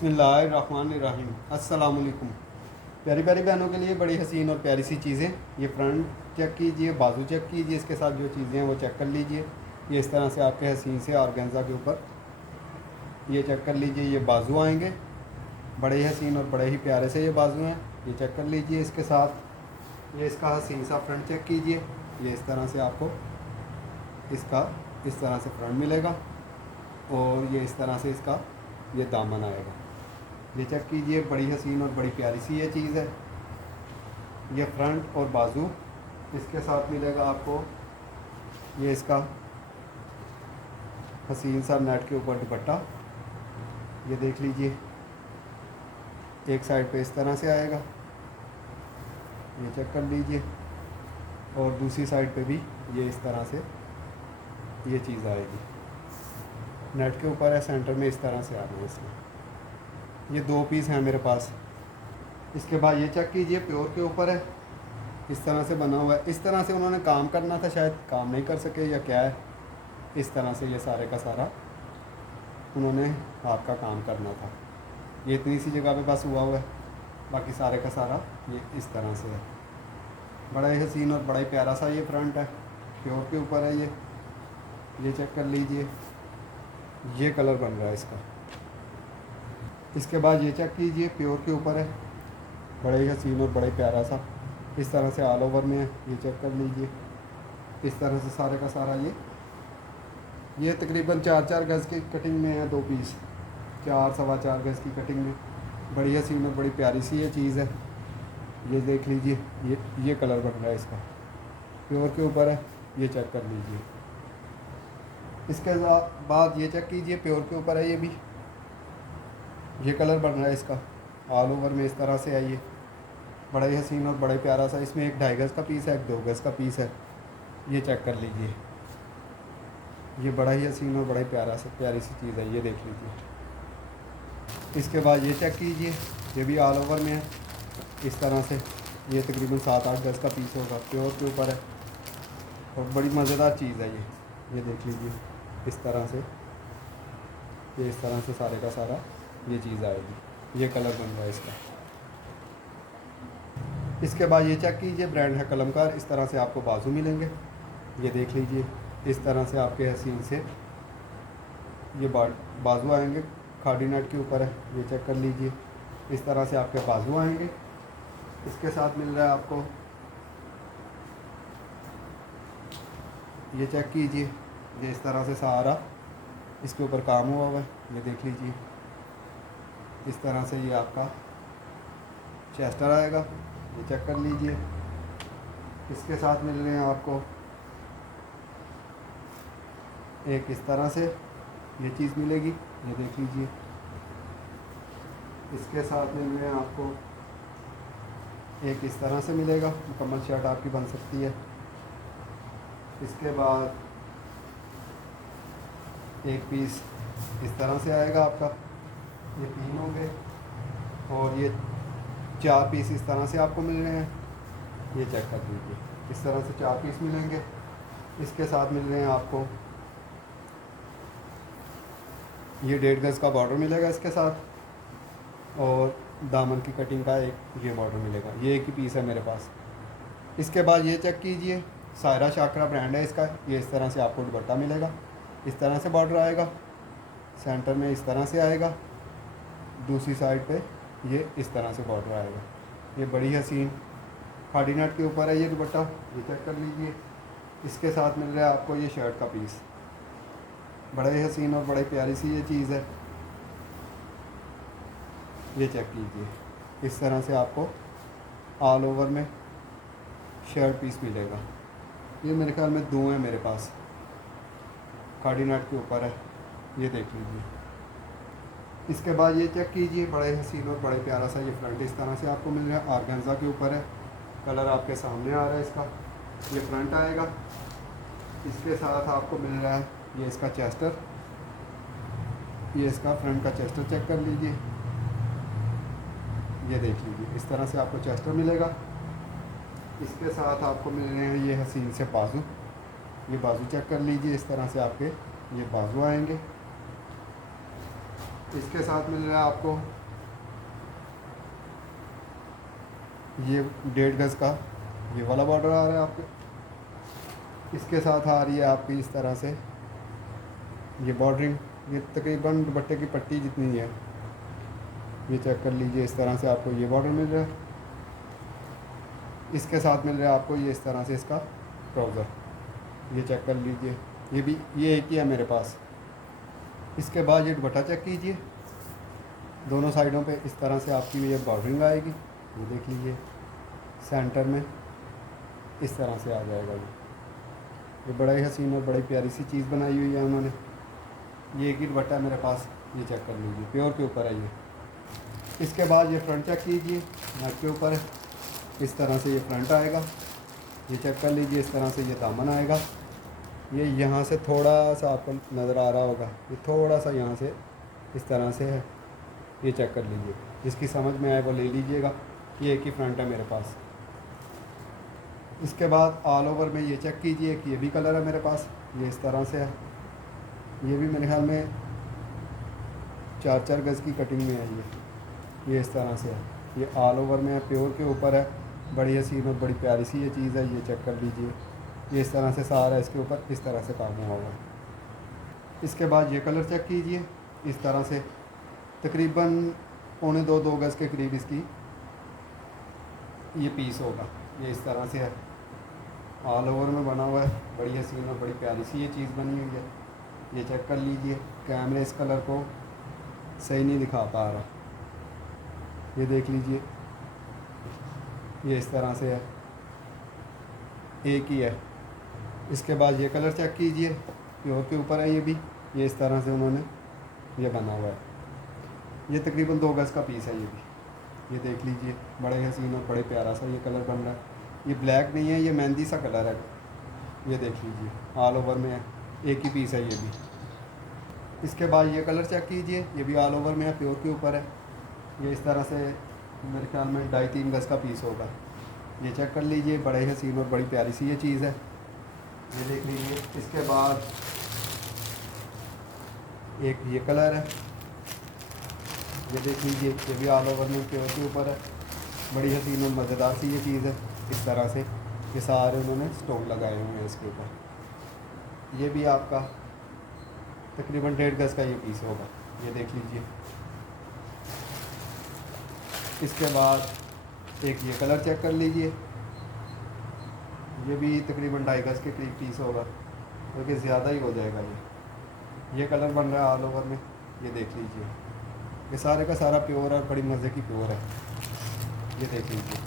बिस्मिल्लाहिर्रहमानिर्रहीम। अस्सलाम वालेकुम। प्यारी प्यारी बहनों के लिए बड़ी हसीन और प्यारी सी चीज़ें। ये फ्रंट चेक कीजिए, बाजू चेक कीजिए, इसके साथ जो चीज़ें हैं वो चेक कर लीजिए। ये इस तरह से आपके हसीन से ऑर्गेन्जा के ऊपर ये चेक कर लीजिए। ये बाजू आएंगे, बड़े ही हसीन और बड़े ही प्यारे से ये बाजू हैं। ये चेक कर लीजिए। इसके साथ ये इसका हसीन सा फ्रंट चेक कीजिए। ये इस तरह से आपको इसका इस तरह से फ्रंट मिलेगा और ये इस तरह से इसका ये दामन आएगा। ये चेक कीजिए, बड़ी हसीन और बड़ी प्यारी सी ये चीज़ है। ये फ्रंट और बाजू इसके साथ मिलेगा आपको। ये इसका हसीन सा नेट के ऊपर दुपट्टा, ये देख लीजिए। एक साइड पे इस तरह से आएगा, ये चेक कर लीजिए। और दूसरी साइड पे भी ये इस तरह से ये चीज़ आएगी। नेट के ऊपर है, सेंटर में इस तरह से आना है इसमें। ये 2 पीस हैं मेरे पास। इसके बाद ये चेक कीजिए, प्योर के ऊपर है, इस तरह से बना हुआ है। इस तरह से उन्होंने काम करना था, शायद काम नहीं कर सके या क्या है। इस तरह से ये सारे का सारा उन्होंने हाथ का काम करना था। ये इतनी सी जगह पे बस हुआ है, बाकी सारे का सारा ये इस तरह से है। बड़ा ही हसीन और बड़ा ही प्यारा सा ये फ्रंट है, प्योर के ऊपर है ये चेक कर लीजिए। ये कलर बन रहा है इसका। इसके बाद ये चेक कीजिए, प्योर के ऊपर है, बड़े ही हसीन और बड़े प्यारा सा इस तरह से ऑल ओवर में है। ये चेक कर लीजिए। इस तरह से सारे का सारा ये तकरीबन 4-4 गज़ की कटिंग में है। 2 पीस 4-4.25 गज़ की कटिंग में, बड़ी हसीन और बड़ी प्यारी सी ये चीज़ है। ये देख लीजिए, ये कलर बन रहा है इसका, प्योर के ऊपर है। ये चेक कर लीजिए। इसके बाद ये चेक कीजिए, प्योर के ऊपर है, ये कलर बन रहा है इसका, ऑल ओवर में इस तरह से है। ये बड़ा ही हसीन और बड़े प्यारा सा। इसमें एक 2.5 गज़ का पीस है, एक 2 गज़ का पीस है। ये चेक कर लीजिए। ये बड़ा ही हसीन और बड़ा ही प्यारी सी चीज़ है, ये देख लीजिए। इसके बाद ये चेक कीजिए, ये भी ऑल ओवर में है इस तरह से। ये तकरीबन 7-8 गज़ का पीस होगा, प्योर के ऊपर है और बड़ी मज़ेदार चीज़ है ये देख लीजिए। इस तरह से ये इस तरह से सारे का सारा ये चीज़ आएगी। ये कलर बन रहा है इसका। इसके बाद ये चेक कीजिए, ब्रांड है कलमकार। इस तरह से आपको बाजू मिलेंगे, ये देख लीजिए। इस तरह से आपके हसीन से ये बाजू आएंगे, खाड़ी नेट के ऊपर है। ये चेक कर लीजिए। इस तरह से आपके बाजू आएंगे। इसके साथ मिल रहा है आपको, ये चेक कीजिए, ये इस तरह से सारा इसके ऊपर काम हुआ हुआ है। ये देख लीजिए। इस तरह से ये आपका चेस्टर आएगा, ये चेक कर लीजिए। इसके साथ मिल रहे हैं आपको एक इस तरह से ये चीज़ मिलेगी, ये देख लीजिए। इसके साथ मिल रहे हैं आपको एक इस तरह से मिलेगा, मुकम्मल शर्ट आपकी बन सकती है। इसके बाद एक पीस इस तरह से आएगा आपका, ये 3 होंगे। और ये 4 पीस इस तरह से आपको मिल रहे हैं, ये चेक कर लीजिए। इस तरह से 4 पीस मिलेंगे। इसके साथ मिल रहे हैं आपको ये 1.5 गज़ का बॉर्डर मिलेगा इसके साथ, और दामन की कटिंग का एक ये बॉर्डर मिलेगा। ये एक ही पीस है मेरे पास। इसके बाद ये चेक कीजिए, सायरा शाकरा ब्रांड है इसका। ये इस तरह से आपको दुपट्टा मिलेगा, इस तरह से बॉर्डर आएगा, सेंटर में इस तरह से आएगा, दूसरी साइड पे ये इस तरह से बॉर्डर आएगा। ये बड़ी हसीन खाड़ी नेट के ऊपर है ये दुपट्टा, ये चेक कर लीजिए। इसके साथ मिल रहा है आपको ये शर्ट का पीस, बड़े ही हसीन और बड़े प्यारी सी ये चीज़ है। ये चेक कीजिए। इस तरह से आपको ऑल ओवर में शर्ट पीस मिलेगा। ये मेरे ख्याल में 2 हैं मेरे पास, खाड़ी नेट के ऊपर है, ये देख लीजिए। इसके बाद ये चेक कीजिए, बड़े हसीन और बड़े प्यारा सा ये फ्रंट इस तरह से आपको मिल रहा है, ऑर्गेन्जा के ऊपर है। कलर आपके सामने आ रहा है इसका, ये फ्रंट आएगा। इसके साथ आपको मिल रहा है ये इसका चेस्टर, ये इसका फ्रंट का चेस्टर चेक कर लीजिए। ये देख लीजिए, इस तरह से आपको चेस्टर मिलेगा। इसके साथ आपको मिल रहे हैं ये हसीन से बाजू, ये बाजू चेक कर लीजिए। इस तरह से आपके ये बाजू आएंगे। इसके साथ मिल रहा है आपको ये 1.5 गज का ये वाला बॉर्डर आ रहा है आपके। इसके साथ आ रही है आपकी इस तरह से ये बॉर्डरिंग, ये तकरीबन दुपट्टे की पट्टी जितनी है, ये चेक कर लीजिए। इस तरह से आपको ये बॉर्डर मिल रहा है। इसके साथ मिल रहा है आपको ये इस तरह से इसका ट्राउज़र, ये चेक कर लीजिए। ये भी ये एक ही है मेरे पास। इसके बाद ये दुपट्टा चेक कीजिए, दोनों साइडों पे इस तरह से आपकी ये बॉर्डरिंग आएगी। ये देख लीजिए सेंटर में इस तरह से आ जाएगा। ये बड़ा ही हसीन और बड़ी प्यारी सी चीज़ बनाई हुई है उन्होंने। ये एक ही दुपट्टा है मेरे पास, ये चेक कर लीजिए, प्योर के ऊपर है ये। इसके बाद ये फ्रंट चेक कीजिए, नेक के ऊपर है, इस तरह से ये फ्रंट आएगा। ये चेक कर लीजिए, इस तरह से ये दामन आएगा। ये यहाँ से थोड़ा सा आपको नज़र आ रहा होगा, ये थोड़ा सा यहाँ से इस तरह से है, ये चेक कर लीजिए। जिसकी समझ में आए वो ले लीजिएगा। ये एक ही फ्रंट है मेरे पास। इसके बाद ऑल ओवर में ये चेक कीजिए कि ये भी कलर है मेरे पास, ये इस तरह से है। ये भी मेरे ख्याल में 4-4 गज़ की कटिंग में है ये इस तरह से है। ये ऑल ओवर में है, प्योर के ऊपर है, बड़ी हसीन और बड़ी प्यारी सी ये चीज़ है। ये चेक कर लीजिए, ये इस तरह से सारा इसके ऊपर इस तरह से काम हुआ हुआ है। इसके बाद ये कलर चेक कीजिए, इस तरह से तकरीबन 1.25-2 गज़ के करीब इसकी ये पीस होगा। ये इस तरह से है, ऑल ओवर में बना हुआ है, बड़ी हसीन और बड़ी प्यारी सी ये चीज़ बनी हुई है। ये चेक कर लीजिए। कैमरे इस कलर को सही नहीं दिखा पा रहा, ये देख लीजिए, ये इस तरह से है, एक ही है। इसके बाद ये कलर चेक कीजिए, प्योर के ऊपर है ये भी, ये इस तरह से उन्होंने ये बना हुआ है। ये तकरीबन 2 गज़ का पीस है ये भी, ये देख लीजिए, बड़े हसीन और बड़े प्यारा सा ये कलर बन रहा है। ये ब्लैक नहीं है, ये मेहंदी सा कलर है, ये देख लीजिए, ऑल ओवर में है, एक ही पीस है ये भी। इसके बाद ये कलर चेक कीजिए, ये भी ऑल ओवर में है, प्योर के ऊपर है। ये इस तरह से मेरे ख्याल में 2.5-3 गज़ का पीस होगा। ये चेक कर लीजिए, बड़े हसीन और बड़ी प्यारी सी ये चीज़ है, ये देख लीजिए। इसके बाद एक ये कलर है, ये देख लीजिए, ये भी ऑल ओवर में प्योर के ऊपर है, बड़ी हसीन और मज़ेदार सी ये चीज़ है। इस तरह से ये सारे उन्होंने स्टोन लगाए हुए हैं इसके ऊपर। ये भी आपका तकरीबन 1.5 गज़ का ये पीस होगा, ये देख लीजिए। इसके बाद एक ये कलर चेक कर लीजिए, ये भी तकरीबन 2.5 गज़ के करीब पीस होगा, क्योंकि ज़्यादा ही हो जाएगा। ये कलर बन रहा है ऑल ओवर में, ये देख लीजिए। ये सारे का सारा प्योर और बड़ी मज़े की प्योर है, ये देख लीजिए।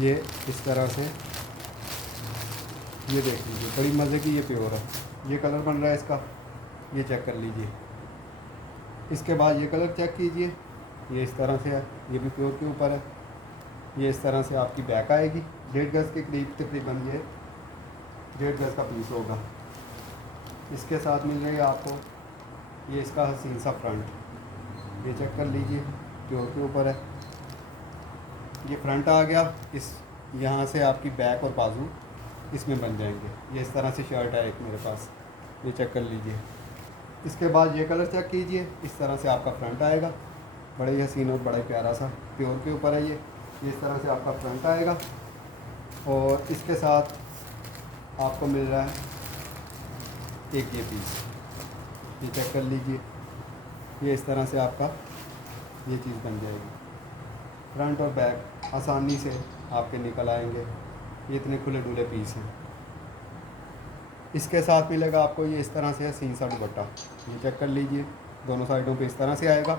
ये इस तरह से ये देख लीजिए, बड़ी मज़े की ये प्योर है। ये कलर बन रहा है इसका, ये चेक कर लीजिए। इसके बाद ये कलर चेक कीजिए, ये इस तरह से है, ये भी प्योर के ऊपर है। ये इस तरह से आपकी बैक आएगी, 1.5 गज़ के करीब तकरीबन ये 1.5 गज़ का पीस होगा। इसके साथ मिल जाएगा आपको ये इसका हसीन सा फ्रंट, ये चेक कर लीजिए, प्योर के ऊपर है। ये फ्रंट आ गया, इस यहाँ से आपकी बैक और बाजू इसमें बन जाएंगे। ये इस तरह से शर्ट है एक मेरे पास, ये चेक कर लीजिए। इसके बाद ये कलर चेक कीजिए, इस तरह से आपका फ्रंट आएगा, बड़े ही हसीन और बड़ा ही प्यारा सा प्योर के ऊपर है ये इस तरह से आपका फ्रंट आएगा। और इसके साथ आपको मिल रहा है एक ये पीस, ये चेक कर लीजिए, ये इस तरह से आपका ये चीज़ बन जाएगी। फ्रंट और बैक आसानी से आपके निकल आएंगे, ये इतने खुले डुले पीस हैं। इसके साथ मिलेगा आपको ये इस तरह से हसीन सा दुपट्टा, ये चेक कर लीजिए, दोनों साइडों पे इस तरह से आएगा,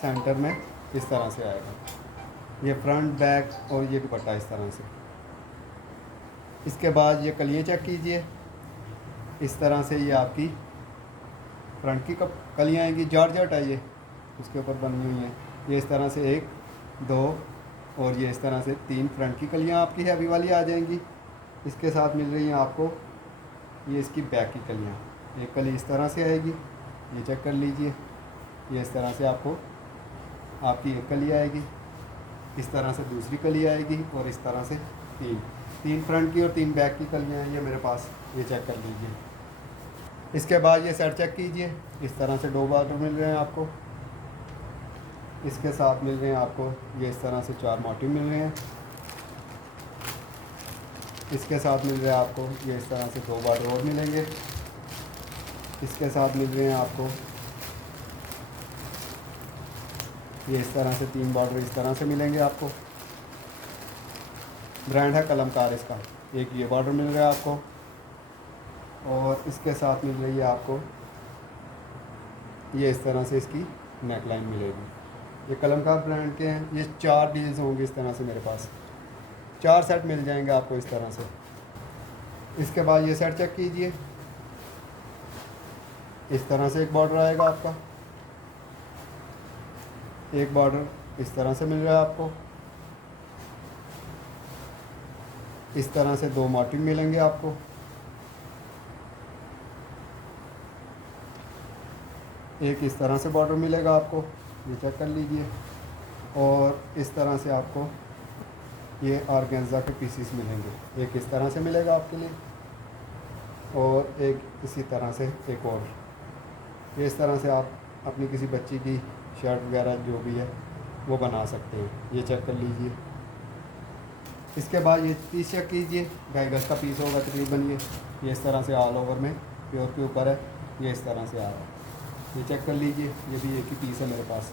सेंटर में इस तरह से आएगा। ये फ्रंट बैक और ये दुपट्टा इस तरह से। इसके बाद ये कलियाँ चेक कीजिए, इस तरह से ये आपकी फ्रंट की कलियाँ आएंगी, जॉर्जेट है ये, उसके ऊपर बनी हुई हैं। ये इस तरह से 1 2 और ये इस तरह से 3 फ्रंट की कलियाँ आपकी हैवी वाली आ जाएंगी। इसके साथ मिल रही हैं आपको ये इसकी बैक की कलियाँ, एक कली इस तरह से आएगी, ये चेक कर लीजिए। ये इस तरह से आपको आपकी एक कली आएगी, इस तरह से दूसरी कली आएगी और इस तरह से 3 फ्रंट की और 3 बैक की कलियाँ हैं ये मेरे पास, ये चेक कर लीजिए। इसके बाद ये सेट चेक कीजिए, इस तरह से 2 बॉर्डर मिल रहे हैं आपको। इसके साथ मिल रहे हैं आपको ये इस तरह से 4 मोटिव मिल रहे हैं। इसके साथ मिल रहे हैं आपको ये इस तरह से 2 बॉर्डर और मिलेंगे। इसके साथ मिल रहे हैं आपको ये इस तरह से 3 बॉर्डर इस तरह से मिलेंगे आपको। ब्रांड है कलमकार इसका। एक ये बॉर्डर मिल रहा है आपको, और इसके साथ मिल रही है आपको ये इस तरह से इसकी नेकलाइन मिलेगी। ये कलमकार ब्रांड के हैं। ये 4 डील्स होंगे इस तरह से मेरे पास, 4 सेट मिल जाएंगे आपको इस तरह से। इसके बाद ये सेट चेक कीजिए, इस तरह से एक बॉर्डर आएगा आपका। एक बॉर्डर इस तरह से मिल रहा है आपको। इस तरह से 2 मोटिव मिलेंगे आपको। एक इस तरह से बॉर्डर मिलेगा आपको, ये चेक कर लीजिए। और इस तरह से आपको ये ऑर्गेन्जा के पीसीस मिलेंगे। एक इस तरह से मिलेगा आपके लिए, और एक इसी तरह से एक और। ये इस तरह से आप अपनी किसी बच्ची की शर्ट वगैरह जो भी है वो बना सकते हैं। ये चेक कर लीजिए। इसके बाद ये पीस चेक कीजिए, 2.5 गज का पीस होगा तकरीबन। ये इस तरह से ऑल ओवर में प्योर के ऊपर है, ये इस तरह से आ रहा है। ये चेक कर लीजिए, ये भी एक ही पीस है मेरे पास।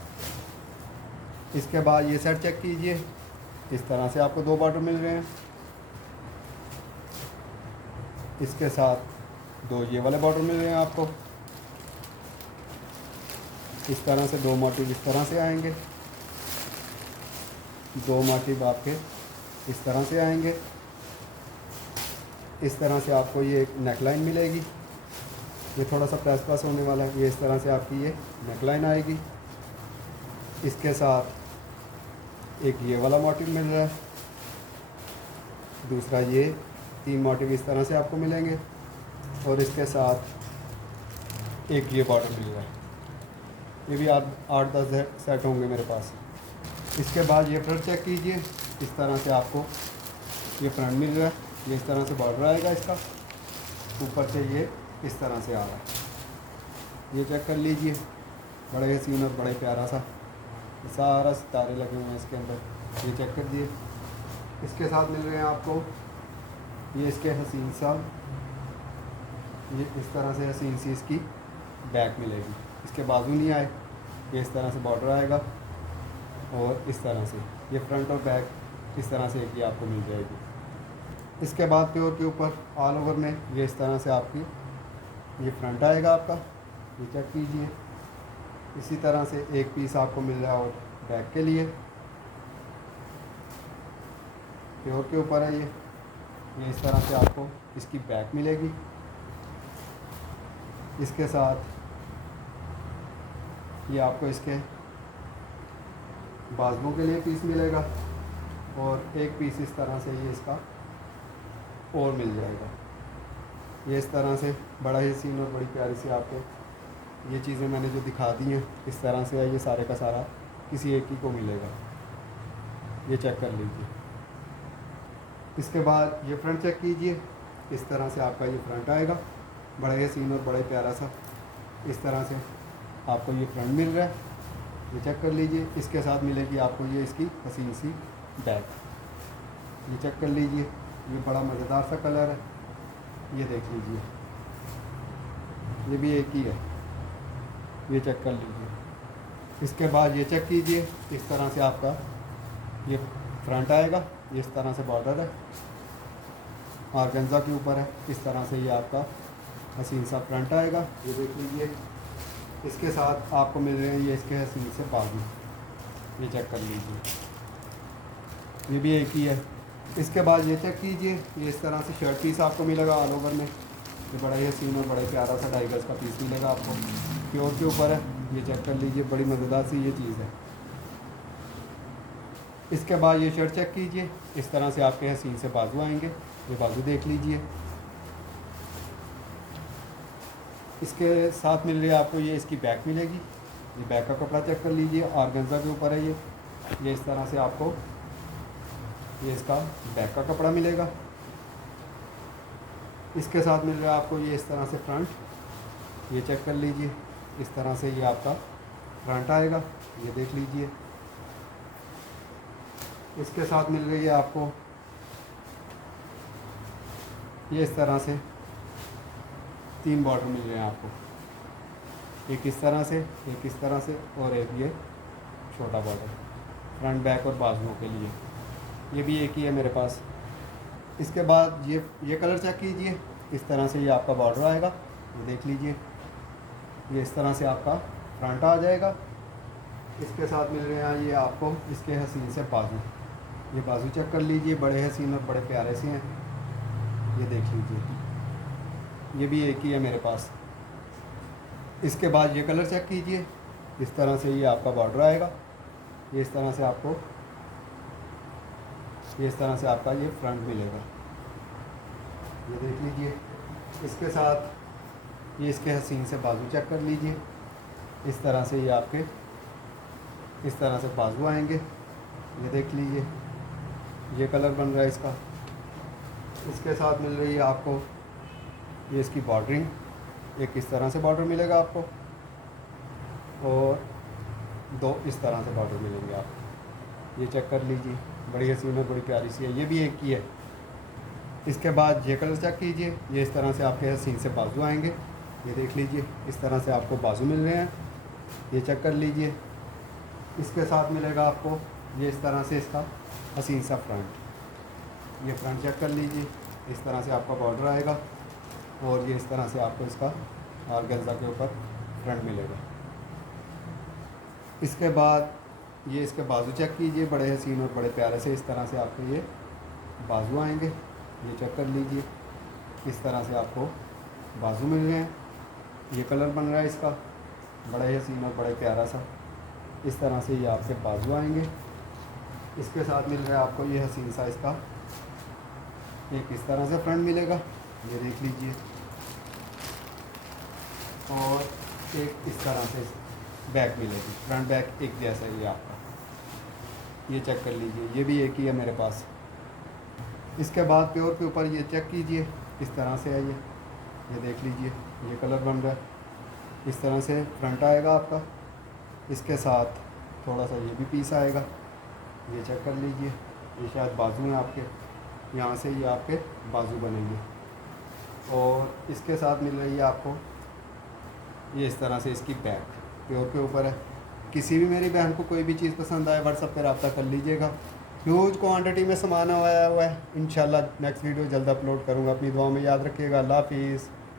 इसके बाद ये सेट चेक कीजिए, इस तरह से आपको 2 बॉर्डर मिल रहे हैं। इसके साथ 2 ये वाले बॉर्डर मिल रहे हैं आपको। इस तरह से 2 मोटिव इस तरह से आएंगे, 2 मोटिव आपके इस तरह से आएंगे। इस तरह से आपको ये एक नेकलाइन मिलेगी। ये थोड़ा सा प्रेस होने वाला है। ये इस तरह से आपकी ये नेकलाइन आएगी। इसके साथ एक ये वाला मोटिव मिल रहा है, दूसरा ये 3 मोटिव इस तरह से आपको मिलेंगे, और इसके साथ एक ये बॉर्डर मिल रहा है। ये भी 8-10 सेट होंगे मेरे पास। इसके बाद ये फ्रंट चेक कीजिए, इस तरह से आपको ये फ्रंट मिल रहा है। ये इस तरह से बॉर्डर आएगा इसका, ऊपर से ये इस तरह से आ रहा है। ये चेक कर लीजिए, बड़े हसीन और बड़े प्यारा सा सारा सितारे लगे हुए हैं इसके अंदर। ये चेक कर दिए। इसके साथ मिल रहे हैं आपको ये इसके हसीन सा, ये इस तरह से हसीन सी इसकी बैक मिलेगी। इसके बाजू नहीं आए, ये इस तरह से बॉर्डर आएगा, और इस तरह से ये फ्रंट और बैक इस तरह से एक ही आपको मिल जाएगी। इसके बाद प्योर के ऊपर ऑल ओवर में ये इस तरह से आपकी ये फ्रंट आएगा आपका। ये चेक कीजिए। इसी तरह से एक पीस आपको मिल रहा है और बैक के लिए प्योर के ऊपर है ये इस तरह से आपको इसकी बैक मिलेगी। इसके साथ ये आपको इसके बाजुओं के लिए पीस मिलेगा, और एक पीस इस तरह से ये इसका और मिल जाएगा। ये इस तरह से बड़ा ही सीन और बड़ी प्यारी सी आपको ये चीज़ें मैंने जो दिखा दी हैं इस तरह से है। ये सारे का सारा किसी एक ही को मिलेगा। ये चेक कर लीजिए। इसके बाद ये फ्रंट चेक कीजिए, इस तरह से आपका ये फ्रंट आएगा, बड़ा ही सीन और बड़े प्यारा सा। इस तरह से आपको ये फ्रंट मिल रहा है। ये चेक कर लीजिए। इसके साथ मिलेगी आपको ये इसकी हसीन सी बैक। ये चेक कर लीजिए। ये बड़ा मज़ेदार सा कलर है, ये देख लीजिए। ये भी एक ही है, ये चेक कर लीजिए। इसके बाद ये चेक कीजिए, इस तरह से आपका ये फ्रंट आएगा। ये इस तरह से बॉर्डर है, ऑर्गेन्जा के ऊपर है। इस तरह से ये आपका हसीन सा फ्रंट आएगा, ये देख लीजिए। इसके साथ आपको मिल रहे हैं ये इसके हसीन से बाजू। ये चेक कर लीजिए, ये भी एक ही है। इसके बाद ये चेक कीजिए, ये इस तरह से शर्ट पीस आपको मिलेगा ऑल ओवर में। ये बड़ा ही हसीन और बड़े प्यारा सा 2.5 गज का पीस मिलेगा आपको, प्योर के ऊपर है। ये चेक कर लीजिए, बड़ी मज़ेदार सी ये चीज़ है। इसके बाद ये शर्ट चेक कीजिए, इस तरह से आपके हसीन से बाजू आएंगे। ये बाजू देख लीजिए। इसके साथ मिल रही है आपको ये इसकी बैक मिलेगी। ये बैक का कपड़ा चेक कर लीजिए, ऑर्गेन्जा के ऊपर है ये इस तरह से आपको ये इसका बैक का कपड़ा मिलेगा। इसके साथ मिल रहा है आपको ये इस तरह से फ्रंट, ये चेक कर लीजिए, इस तरह से ये आपका फ्रंट आएगा, ये देख लीजिए। इसके साथ मिल रही है आपको ये इस तरह से 3 बॉर्डर मिल रहे हैं आपको, एक इस तरह से, एक इस तरह से और एक ये छोटा बॉर्डर फ्रंट बैक और बाजुओं के लिए। ये भी एक ही है मेरे पास। इसके बाद ये कलर चेक कीजिए, इस तरह से ये आपका बॉर्डर आएगा, ये देख लीजिए। ये इस तरह से आपका फ्रंट आ जाएगा। इसके साथ मिल रहे हैं ये आपको इसके हसीन से बाजू, ये बाजू चेक कर लीजिए, बड़े हसीन और बड़े प्यारे से हैं, ये देख लीजिए। ये भी एक ही है मेरे पास। इसके बाद ये कलर चेक कीजिए, इस तरह से ये आपका बॉर्डर आएगा, ये इस तरह से आपको ये इस तरह से आपका ये फ्रंट मिलेगा, ये देख लीजिए। इसके साथ ये इसके हसीन से बाजू चेक कर लीजिए, इस तरह से ये आपके इस तरह से बाजू आएंगे, ये देख लीजिए। ये कलर बन रहा है इसका। इसके साथ मिल रही है आपको ये इसकी बॉर्डरिंग, एक इस तरह से बॉर्डर मिलेगा आपको और 2 इस तरह से बॉर्डर मिलेंगे आपको, ये चेक कर लीजिए। बड़ी हसीन और बड़ी प्यारी सी है, ये भी एक ही है। इसके बाद ये कलर चेक कीजिए, ये इस तरह से आपके हसीन से बाजू आएंगे, ये देख लीजिए। इस तरह से आपको बाजू मिल रहे हैं, ये चेक कर लीजिए। इसके साथ मिलेगा आपको ये इस तरह से इसका हसीन सा फ्रंट, ये फ्रंट चेक कर लीजिए। इस तरह से आपका बॉर्डर आएगा और ये इस तरह से आपको इसका ऑर्गेन्जा के ऊपर फ्रंट मिलेगा। इसके बाद ये इसके बाजू चेक कीजिए, बड़े हसीन और बड़े प्यारे से इस तरह से आपको ये बाजू आएंगे, ये चेक कर लीजिए। इस तरह से आपको बाजू मिल रहे हैं, ये कलर बन रहा है इसका, बड़ा ही हसीन और बड़े प्यारा सा। इस तरह से ये आपके बाजू आएंगे। इसके साथ मिल रहा है आपको ये हसीन सा इसका एक इस तरह से फ्रंट मिलेगा, ये देख लीजिए, और एक इस तरह से बैक मिलेगी, फ्रंट बैक एक जैसा ही आपका, ये चेक कर लीजिए। ये भी एक ही है मेरे पास। इसके बाद प्योर के ऊपर ये चेक कीजिए, इस तरह से है ये देख लीजिए। ये कलर बन रहा है, इस तरह से फ्रंट आएगा आपका। इसके साथ थोड़ा सा ये भी पीस आएगा, ये चेक कर लीजिए। ये शायद बाजू में आपके यहाँ से ये आपके बाजू बनेंगे। और इसके साथ मिल रही है आपको ये इस तरह से इसकी बैक, प्योर के ऊपर है। किसी भी मेरी बहन को कोई भी चीज़ पसंद आए व्हाट्सएप पर रब्ता कर लीजिएगा। ह्यूज क्वांटिटी में सामान आया हुआ है। इंशाल्लाह नेक्स्ट वीडियो जल्द अपलोड करूँगा। अपनी दुआ में याद रखिएगा। अल्लाह हाफिज़।